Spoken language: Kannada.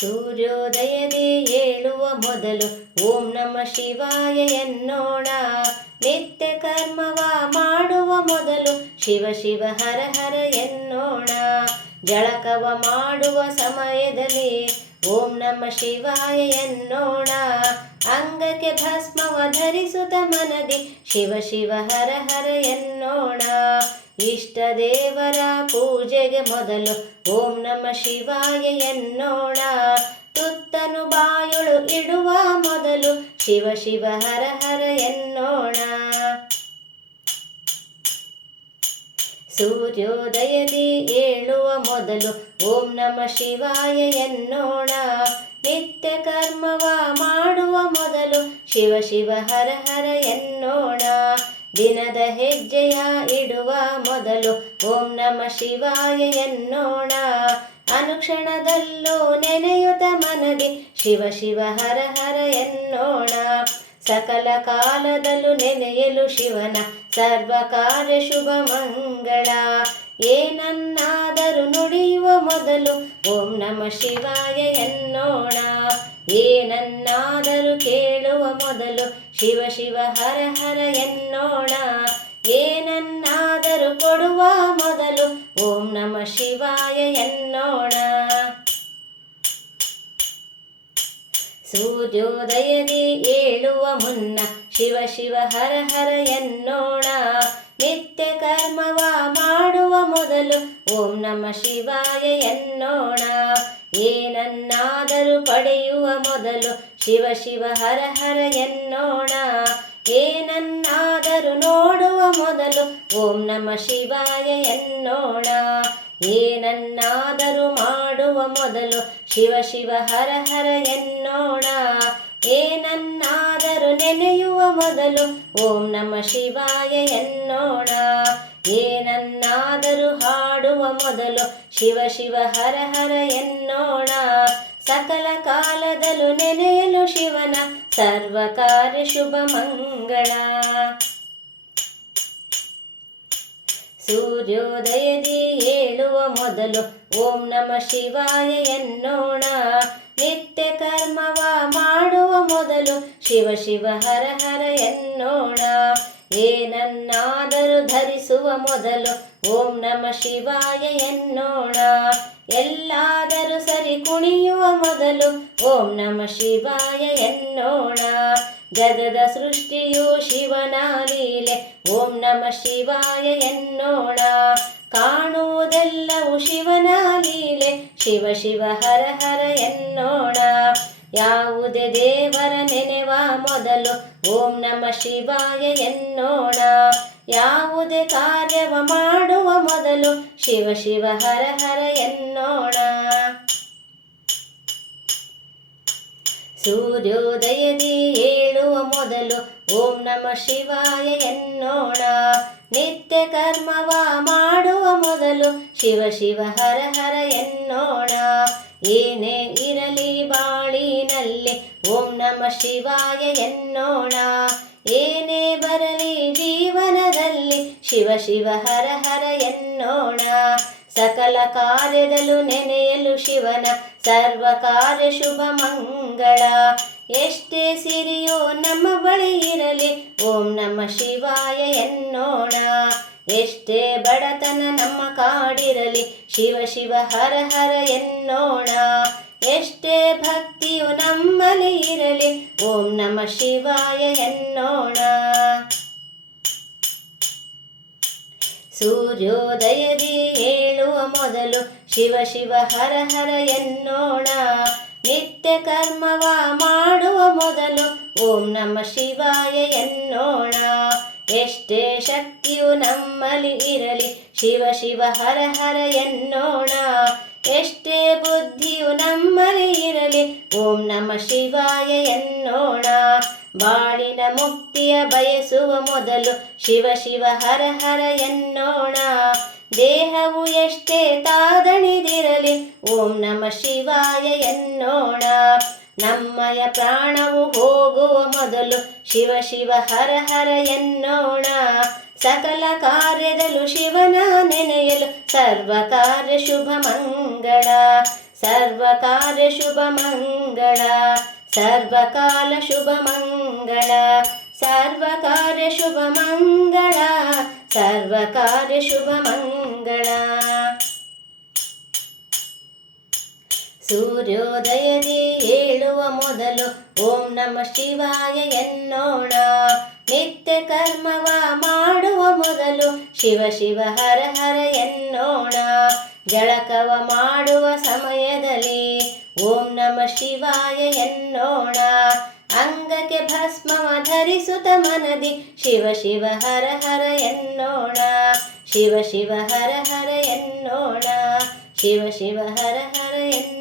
ಸೂರ್ಯೋದಯದೇ ಏಳುವ ಮೊದಲು ಓಂ ನಮ ಶಿವಾಯ ಎನ್ನೋಣ. ನಿತ್ಯ ಕರ್ಮವ ಮಾಡುವ ಮೊದಲು ಶಿವ ಶಿವ ಹರ ಹರ ಎನ್ನೋಣ. ಜಳಕವ ಮಾಡುವ ಸಮಯದಲ್ಲಿ ಓಂ ನಮ ಶಿವಾಯ ಎನ್ನೋಣ. ಅಂಗಕ್ಕೆ ಭಸ್ಮವ ಧರಿಸುತ್ತ ಮನದಿ ಶಿವ ಶಿವ ಹರ ಹರ ಎನ್ನೋಣ. ಇಷ್ಟ ದೇವರ ಪೂಜೆಗೆ ಮೊದಲು ಓಂ ನಮ ಶಿವಾಯ ಎನ್ನೋಣ. ತುತ್ತನು ಬಾಯೊಳು ಇಡುವ ಮೊದಲು ಶಿವ ಶಿವ ಹರ ಹರ ಎನ್ನೋಣ. ಸೂರ್ಯೋದಯದಿ ಏಳುವ ಮೊದಲು ಓಂ ನಮ ಶಿವಾಯ ಎನ್ನೋಣ. ನಿತ್ಯ ಕರ್ಮವ ಮಾಡುವ ಮೊದಲು ಶಿವ ಶಿವ ಹರ ಹರ ಎನ್ನೋಣ. ದಿನದ ಹೆಜ್ಜೆಯ ಇಡುವ ಮೊದಲು ಓಂ ನಮ ಶಿವಾಯ ಎನ್ನೋಣ. ಅನುಕ್ಷಣದಲ್ಲೂ ನೆನೆಯುತ ಮನದಿ ಶಿವ ಶಿವ ಹರ ಹರ ಎನ್ನೋಣ. ಸಕಲ ಕಾಲದಲ್ಲೂ ನೆನೆಯಲು ಶಿವನ ಸರ್ವ ಕಾರ್ಯ ಶುಭ ಮಂಗಳ. ಏನನ್ನಾದರೂ ನುಡಿಯುವ ಮೊದಲು ಓಂ ನಮ ಶಿವಾಯ ಎನ್ನೋಣ. ಏನನ್ನಾದರೂ ಕೇಳುವ ಮೊದಲು ಶಿವ ಶಿವ ಹರ ಹರ ಎನ್ನೋಣ. ಏನನ್ನಾದರೂ ಕೊಡುವ ಮೊದಲು ಓಂ ನಮ ಶಿವಾಯ ಎನ್ನೋಣ. ಸೂರ್ಯೋದಯದಿ ಏಳುವ ಮುನ್ನ ಶಿವ ಶಿವ ಹರ ಹರ ಎನ್ನೋಣ. ನಿತ್ಯ ಕರ್ಮವ ಮಾಡುವ ಮೊದಲು ಓಂ ನಮ ಶಿವಾಯ ಎನ್ನೋಣ. ಏನನ್ನಾದರೂ ಪಡೆಯುವ ಮೊದಲು ಶಿವ ಶಿವ ಹರ ಹರ ಎನ್ನೋಣ. ಏನನ್ನಾದರೂ ನೋಡುವ ಮೊದಲು ಓಂ ನಮ ಶಿವಾಯ ಎನ್ನೋಣ. ಏನನ್ನಾದರೂ ಮಾಡುವ ಮೊದಲು ಶಿವ ಶಿವ ಹರ ಹರ ಎನ್ನೋಣ. ಏನನ್ನಾದರೂ ನೆನೆಯುವ ಮೊದಲು ಓಂ ನಮ ಶಿವಾಯ ಎನ್ನೋಣ. ಏನನ್ನಾದರೂ ಹಾಡುವ ಮೊದಲು ಶಿವ ಶಿವ ಹರ ಹರ ಎನ್ನೋಣ. ಸಕಲ ಕಾಲದಲ್ಲೂ ನೆನೆಯಲು ಶಿವನ ಸರ್ವ ಕಾರ್ಯ ಶುಭ ಮಂಗಳ. ಸೂರ್ಯೋದಯದಿ ಏಳುವ ಮೊದಲು ಓಂ ನಮ ಶಿವಾಯ ಎನ್ನೋಣ. ನಿತ್ಯ ಕರ್ಮವ ಮಾಡುವ ಮೊದಲು ಶಿವ ಶಿವ ಹರ ಹರ ಎನ್ನೋಣ. ಏನನ್ನಾದರೂ ಧರಿಸುವ ಮೊದಲು ಓಂ ನಮ ಶಿವಾಯ ಎನ್ನೋಣ. ಎಲ್ಲಾದರೂ ಸರಿ ಕುಣಿಯುವ ಮೊದಲು ಓಂ ನಮ ಶಿವಾಯ ಎನ್ನೋಣ. ಜಗದ ಸೃಷ್ಟಿಯು ಶಿವನ ಲೀಲೆ, ಓಂ ನಮ ಶಿವಾಯ ಎನ್ನೋಣ. ಕಾಣುವುದೆಲ್ಲವೂ ಶಿವನ ಲೀಲೆ, ಶಿವ ಶಿವ ಹರ ಹರ ಎನ್ನೋಣ. ಯಾವುದೇ ದೇವರ ನೆನೆವ ಮೊದಲು ಓಂ ನಮ ಶಿವಾಯ ಎನ್ನೋಣ. ಯಾವುದೇ ಕಾರ್ಯವ ಮಾಡುವ ಮೊದಲು ಶಿವ ಶಿವ ಹರ ಹರ ಎನ್ನೋಣ. ಸೂರ್ಯೋದಯದಿ ಏಳುವ ಮೊದಲು ಓಂ ನಮ ಶಿವಾಯ ಎನ್ನೋಣ. ನಿತ್ಯ ಕರ್ಮವ ಮಾಡುವ ಮೊದಲು ಶಿವ ಶಿವ ಹರ ಹರ ಎನ್ನೋಣ. ಏನೇ ಇರಲಿ ಬಾಳಿನಲ್ಲಿ ಓಂ ನಮ ಶಿವಾಯ ಎನ್ನೋಣ. ಏನೇ ಬರಲಿ ಜೀವನದಲ್ಲಿ ಶಿವ ಶಿವ ಹರ ಹರ ಎನ್ನೋಣ. ಸಕಲ ಕಾರ್ಯದಲು ನೆನೆಯಲು ಶಿವನ ಸರ್ವ ಕಾರ್ಯ ಶುಭ ಮಂಗಳ. ಎಷ್ಟೇ ಸಿರಿಯೋ ನಮ್ಮ ಬಳಿ ಇರಲಿ ಓಂ ನಮ ಶಿವಾಯ ಎನ್ನೋಣ. ಎಷ್ಟೇ ಬಡತನ ನಮ್ಮ ಕಾಡಿರಲಿ ಶಿವ ಶಿವ ಹರ ಹರ ಎನ್ನೋಣ. ನಮ ಶಿವಾಯ ಎನ್ನೋಣ. ಸೂರ್ಯೋದಯದಿ ಹೇಳುವ ಮೊದಲು ಶಿವ ಶಿವ ಹರ ಹರ ಎನ್ನೋಣ. ನಿತ್ಯ ಕರ್ಮವ ಮಾಡುವ ಮೊದಲು ಓಂ ನಮ ಶಿವಾಯ ಎನ್ನೋಣ. ಎಷ್ಟೇ ಶಕ್ತಿಯು ನಮ್ಮಲ್ಲಿ ಇರಲಿ ಶಿವ ಶಿವ ಹರ ಹರ ಎನ್ನೋಣ. ಎಷ್ಟೇ ಬುದ್ಧಿಯು ನಮ್ಮಲ್ಲಿ ಇರಲಿ, ಓಂ ನಮ ಶಿವಾಯ ಎನ್ನೋಣ. ಬಾಳಿನ ಮುಕ್ತಿಯ ಬಯಸುವ ಮೊದಲು ಶಿವ ಶಿವ ಹರ ಹರ ಎನ್ನೋಣ. ದೇಹವು ಎಷ್ಟೇ ತಾದಣಿದಿರಲಿ, ಓಂ ನಮ ಶಿವಾಯ ಎನ್ನೋಣ. ನಮ್ಮಯ ಪ್ರಾಣವು ಹೋಗುವ ಮೊದಲು ಶಿವ ಶಿವ ಹರ ಹರ ಎನ್ನೋಣ. ಸಕಲ ಕಾರ್ಯದಲ್ಲೂ ಶಿವನ ನೆನೆಯಲು ಸರ್ವ ಕಾರ್ಯ ಶುಭ ಮಂಗಳ ಸರ್ವ ಕಾರ್ಯ ಓಂ ನಮ ಶಿವಾಯ ಎನ್ನೋಣ. ನಿತ್ಯ ಕರ್ಮವ ಮಾಡುವ ಮೊದಲು ಶಿವ ಶಿವ ಹರ ಹರ ಎನ್ನೋಣ. ಜಳಕವ ಮಾಡುವ ಸಮಯದಲ್ಲಿ ಓಂ ನಮ ಶಿವಾಯ ಎನ್ನೋಣ. ಅಂಗಕ್ಕೆ ಭಸ್ಮವ ಧರಿಸುತ್ತ ಮನದಿ ಶಿವ ಶಿವ ಹರ ಹರ ಎನ್ನೋಣ. ಶಿವ ಶಿವ ಹರ ಹರ ಎನ್ನೋಣ. ಶಿವ ಶಿವ ಹರ ಹರ ಎನ್ನೋಣ.